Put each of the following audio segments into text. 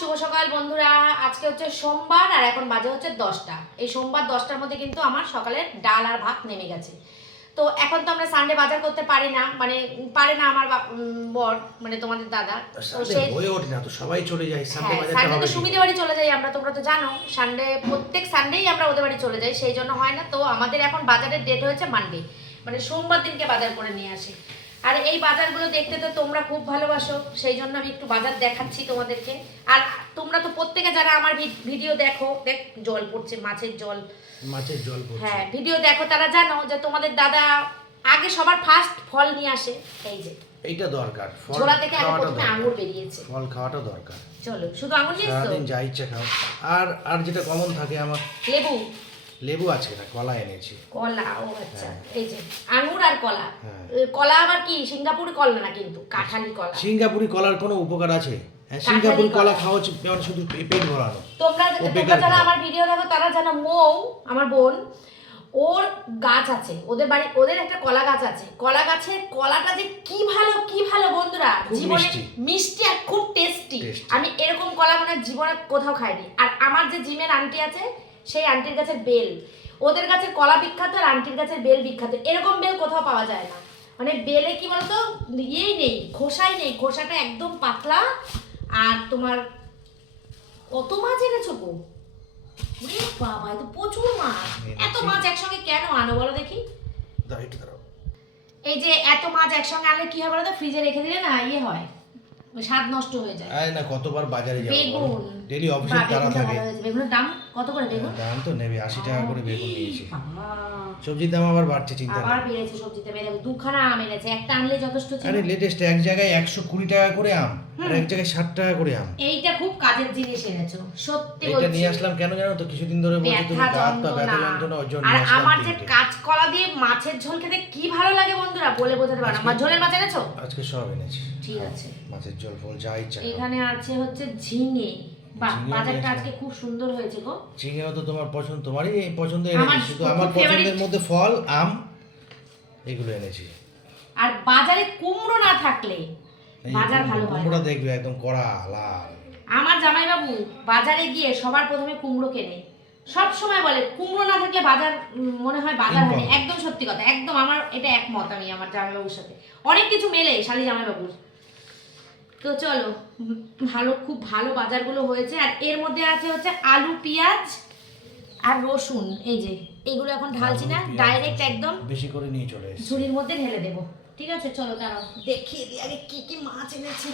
শুভ সকাল বন্ধুরা। আজকে হচ্ছে সোমবার আর এখন বাজে হচ্ছে দশটা। এই সোমবার দশটার মধ্যে কিন্তু আমার সকালে ডাল আর ভাত নেমে গেছে। তো এখন তো আমরা সানডে বাজার করতে পারি না মানে পারে না আমার বর মানে তোমাদের দাদা। তো সানডে সেই হয়ে ওঠে না তো সবাই চলে যায় সানডে হ্যাঁ সানডে তো সুমিদের বাড়ি চলে যাই আমরা তোমরা তো জানো। সানডে প্রত্যেক সানডেই আমরা ওদের বাড়ি চলে যাই সেই জন্য হয় না। তো আমাদের এখন বাজারের ডেট হয়েছে মানডে মানে সোমবার দিনকে বাজার করে নিয়ে আসে। আর এই বাজারগুলো দেখতে তো তোমরা খুব ভালোবাসো সেই জন্য আমি একটু বাজার দেখাচ্ছি তোমাদেরকে। আর তোমরা তো প্রত্যেকে যারা আমার ভিডিও দেখো দেখ জল পড়ছে মাছের জল। মাছের জল হ্যাঁ ভিডিও দেখো তারা জানো যে তোমাদের দাদা আগে সবার ফার্স্ট ফল নিয়ে আসে এই যে। এইটা দরকার ফল ঝোলা থেকে আগে প্রথমে। আঙুর বেরিয়েছে। ফল খাওয়াটা দরকার। চলো শুধু আঙুর নিয়ে? সারাদিন যা ইচ্ছা খাও। আর আর যেটা কমন থাকে আমার লেবু। লেবু আছে না কলা এনেছি। কলা ও আচ্ছা হ্যাঁ। এই যে আঙুর আর কলা। হ্যাঁ। কলা আবার কি? সিঙ্গাপুরি কলা না কিন্তু কাঁঠালি কলা? সিঙ্গাপুরি কলার কোনো উপকার আছে? হ্যাঁ সিঙ্গাপুরি কলা। খাওয়া হচ্ছে মানে শুধু পেট ভরানো। তোমরা তোমরা যারা আমার ভিডিও দেখো তারা জানো মৌ আমার বোন ওর গাছ আছে ওদের বাড়ি ওদের একটা কলা গাছ আছে। কলা গাছের কলাটা যে কি ভালো কি ভালো বন্ধুরা জীবনে মিষ্টি। মিষ্টি আর খুব টেস্টি। আমি এরকম কলা মানে জীবনে কোথাও খাইনি। আর আমার যে জিমের আন্টি আছে সেই আন্টির গাছের বেল ওদের কাছে কলা বিখ্যাত আর আন্টির গাছের বেল বিখ্যাত। এরকম বেল কোথাও পাওয়া যায় না। মানে বেলে কি বলতো? ইয়েই নেই খোসাই নেই। খোসাটা একদম পাতলা। আর তোমার কত মাছ এনেছো গো? বাবা এ তো প্রচুর মাছ। এত মাছ একসঙ্গে কেন আনো বলো দেখি? এই যে এত মাছ একসঙ্গে আনলে কি হয় বলো তো? ফ্রিজে রেখে দিলে না ইয়ে হয়। স্বাদ নষ্ট হয়ে যায়। আরে না কতবার বাজারে যাব বেগুন ডেলি অফিসে তারা থাকে। বেগুনের দাম কত করে বেগুন? দাম তো নেবে আশি টাকা করে বেগুন নিয়েছি। সবজির দাম আবার বাড়ছে চিন্তা আবার বেড়েছে সবজিতে। বেড়ে দুখানা আম এনেছে একটা আনলে যথেষ্ট ছিল আরে লেটেস্ট এক জায়গায় একশো কুড়ি টাকা করে আম আর এক জায়গায় ষাট টাকা করে আম। এইটা খুব কাজের জিনিস এনেছো সত্যি এটা নিয়ে আসলাম কেন জানো তো? কিছুদিন ধরে বলছি তুমি পা ব্যথা যন্ত্রণা। ওই জন্য আর আমার যে। কাঁচকলা দিয়ে মাছের ঝোল খেতে কি ভালো লাগে বন্ধুরা? বলে বোঝাতে পারো মা ঝোলের মাছ এনেছো? আজকে সব এনেছি। ঠিক আছে। মাছের জল ফল যা ইচ্ছা এখানে আছে হচ্ছে ঝিঙে। বাজারটা আজকে খুব সুন্দর হয়েছে গো। ঝিঙেও তো তোমার পছন্দ তোমারই এই পছন্দ এনেছি শুধু আমার পছন্দের মধ্যে ফল আম এগুলো এনেছি। আর বাজারে কুমড়ো না থাকলে বাজার ভালো হয় না। কুমড়োটা দেখবে একদম কড়া লাল। আমার জামাইবাবু বাজারে গিয়ে সবার প্রথমে কুমড়ো কেনে। সব সময় বলে কুমড়ো না থাকলে বাজার মনে হয় বাজার হয় একদম সত্যি কথা একদম আমার এটা একমত আমি আমার জামাইবাবুর সাথে। অনেক কিছু মেলে শালি জামাইবাবুর। তো চলো ভালো খুব ভালো বাজারগুলো হয়েছে। আর এর মধ্যে আছে হচ্ছে আলু পেঁয়াজ আর রসুন। এই যে এইগুলো এখন ঢালছি না ডাইরেক্ট একদম বেশি করে নিয়ে চলে ঝুড়ির মধ্যে ঢেলে দেবো। ঠিক আছে চলো দাঁড়াও দেখিয়ে দিই আগে কি কি মাছ এনেছে।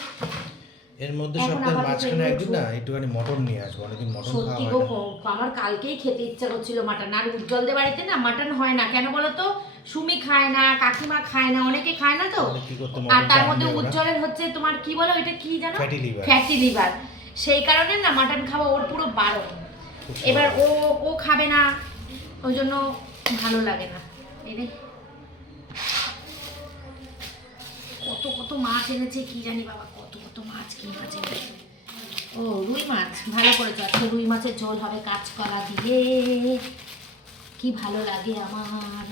এর মধ্যে সপ্তাহের মাঝখানে একদিন না একটুখানি মটন নিয়ে আসব অনেকদিন মটন খাওয়া সত্যি হয় গো আমার কালকেই খেতে ইচ্ছা করছিল মাটন। আর উজ্জ্বলদের বাড়িতে না মাটন হয় না। কেন বলো তো? সুমি খায় না কাকিমা খায় না অনেকে খায় না তো। আর তার মধ্যে উজ্জ্বলের হচ্ছে তোমার কি বলো এটা কি জানো। ফ্যাটি লিভার সেই কারণে না মাটন খাওয়া ওর পুরো বারো এবার ও ও খাবে না ওই জন্য ভালো লাগে না। এই কত কত মাছ এনেছে কি জানি বাবা কত কত মাছ কি মাছ ও রুই মাছ ভালো করেছ। আজকে রুই মাছের ঝোল হবে কাঁচকলা দিয়ে। কি ভালো লাগে আমার।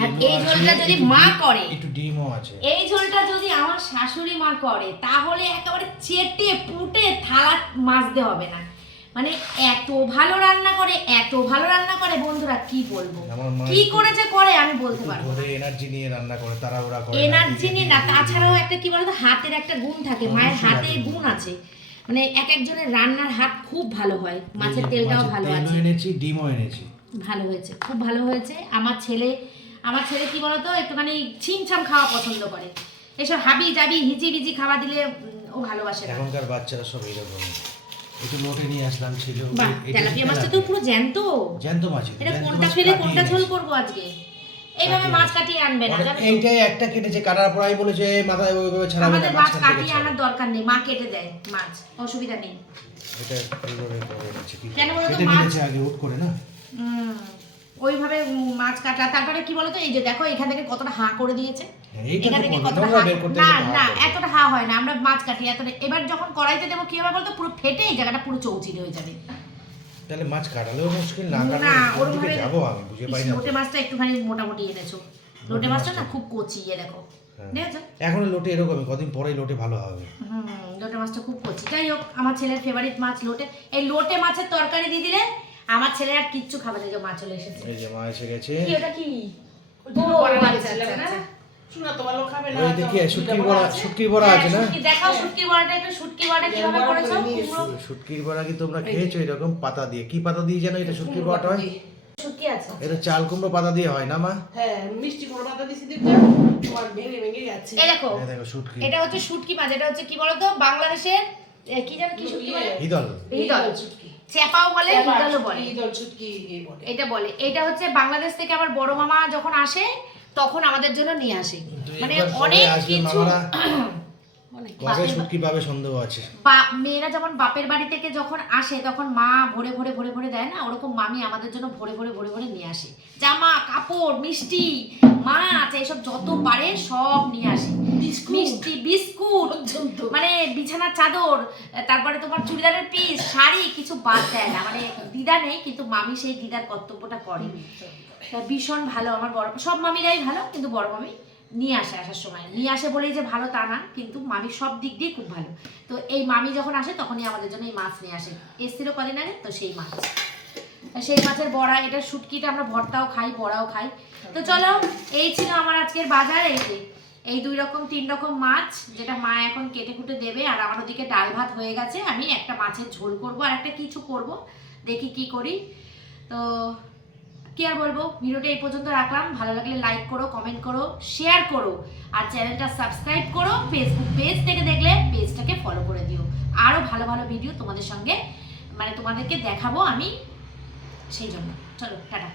আর এই ঝোলটা যদি মা করে একটু ডিমও আছে। এই ঝোলটা যদি আমার শাশুড়ি মা করে তাহলে একেবারে চেটে পুটে থালা মাজতে হবে না। মানে এত ভালো রান্না করে এত ভালো রান্না করে বন্ধুরা কি বলব? কি করেছে করে আমি বলতে পারব না। এনার্জি নিয়ে রান্না করে তারা ওরা করে এনার্জি নিয়ে না তাছাড়াও একটা কি বলতো হাতের একটা গুণ থাকে মায়ের হাতে গুণ আছে। মানে এক একজনের রান্নার হাত খুব ভালো হয় মাছের তেলটাও ভালো আছে। এনেছি ডিমও এনেছি। ভালো হয়েছে খুব ভালো হয়েছে। আমার ছেলে আমার ছেলে কি বলতো একটুখানি ছিমছাম খাওয়া পছন্দ করে। এসব হাবি জাবি হিজি বিজি খাওয়া দিলে ও ভালোবাসে এখনকার বাচ্চারা সব এইরকম একটু লোটে নিয়ে আসলাম ছিল। তেলাপিয়া মাছটা তো পুরো জ্যান্ত। জ্যান্ত মাছ এটা। কোনটা ফেলে কোনটা ঝোল করব আজকে? এইভাবে মাছ কাটিয়ে আনবে না এইটাই একটা কেটেছে কাটার পর আমি বলেছে "এ, মাথায় ওইভাবে ছাড়া আমাদের মাছ কাটিয়ে আনার দরকার নেই মা কেটে দেয় মাছ অসুবিধা নেই। এটা এইভাবে করে নিচ্ছে কি কেন বলতো মাছ- আগে উঠ করে না? উম, ওইভাবে মাছ কাটা তারপরে কি বলতো এই যে দেখো এখান থেকে কতটা হাঁ করে দিয়েছে। এখান থেকে কতটা হা- না না এতটা হা হয় না আমরা মাছ কাটি এতটা এবার যখন কড়াইতে দেবো কি হবে বলতো পুরো ফেটে এই জায়গাটা পুরো চৌচির হয়ে যাবে। তাহলে মাছ কাটালেও মুশকিল না না, কাটলে কোন ওরকম দিকে ভাবে- যাব আমি বুঝে পাই না লোটে মাছটা একটুখানি মোটামুটি এনেছো। লোটে মাছটা না খুব কচি এ দেখো। হ্যাঁ। এখন লোটে এরকমই কদিন পরেই লোটে ভালো হবে। হুম লোটে মাছটা খুব কচি। যাই হোক আমার ছেলের ফেভারিট মাছ লোটে। এই লোটে মাছের তরকারি দিয়ে দিলে আমার ছেলে আর কিচ্ছু খাবে না যে মাছ চলে এসেছে। এই যে মা এসে গেছে। কি ওটা কি? আচ্ছা, আচ্ছা, না? আচ্ছা। শোনা তো ভালো খাবে না ওই দেখি তো শুটকির বড়া আছে। শুটকির বড়া আছে না? হ্যাঁ, কি তোমরা খেয়েছো এরকম পাতা দিয়ে? কি পাতা দিয়ে জানো এটা শুটকির বড়াটা হয়? এটা চাল কুমড়ো পাতা দিয়ে হয় না মা? হ্যাঁ মিষ্টি কুমড়ো পাতা দিছি দেখতে তোমার ভেঙে ভেঙে যাচ্ছে। এই দেখো এই দেখো শুটকি। এটা হচ্ছে শুটকি মাছ এটা হচ্ছে কি বলতো? বাংলাদেশের কি জানো কি শুটকি বলে? হিদল হিদল চেপাও বলে এটা বলে। এটা হচ্ছে বাংলাদেশ থেকে আমার বড় মামা যখন আসে তখন আমাদের জন্য নিয়ে আসে। মানে অনেক কিছু মামারা? অনেক কবে শুটকি পাবে সন্দেহ আছে? বা- মেয়েরা যেমন বাপের বাড়ি থেকে যখন আসে তখন মা ভরে ভরে ভরে ভরে দেয় না? ওরকম মামি আমাদের জন্য ভরে ভরে ভরে ভরে নিয়ে আসে। জামা কাপড় মিষ্টি মাছ এইসব যত পারে সব নিয়ে আসে। মিষ্টি বিস্কুট। মানে বিছানার চাদর তারপরে তোমার চুড়িদারের পিস শাড়ি কিছু বাদ দেয় না। মানে দিদা নেই কিন্তু মামি সেই দিদার কর্তব্যটা করে। ভীষণ ভালো আমার বড় সব মামিরাই ভালো কিন্তু বড় মামি নিয়ে আসে আসার সময়। নিয়ে আসে বলেই যে ভালো তা না কিন্তু মামি সব দিক দিয়ে খুব ভালো। তো এই মামি যখন আসে তখনই আমাদের জন্য এই মাছ নিয়ে আসে। এসছিল কদিন আগে? তো সেই মাছ। সেই মাছের বড়া এটা শুটকিটা আমরা ভর্তাও খাই বড়াও খাই। তো চলো এই ছিল আমার আজকের বাজার এই যে। এই দুই রকম, তিন রকম মাছ যেটা মা এখন কেটে কুটে দেবে, আর আমার ওদিকে ডাল ভাত হয়ে গেছে, আমি একটা মাছের ঝোল করব, আর একটা কিছু করব, দেখি কি করি। তো কি আর বলব, ভিডিওটা এই পর্যন্ত রাখলাম, ভালো লাগলে লাইক করো কমেন্ট করো শেয়ার করো, আর চ্যানেলটা সাবস্ক্রাইব করো ফেসবুক পেজ থেকে দেখলে পেজটাকে ফলো করে দিও। আরও ভালো ভালো ভিডিও তোমাদের সঙ্গে মানে তোমাদেরকে দেখাবো আমি, সেই জন্য। চলো, টাটা।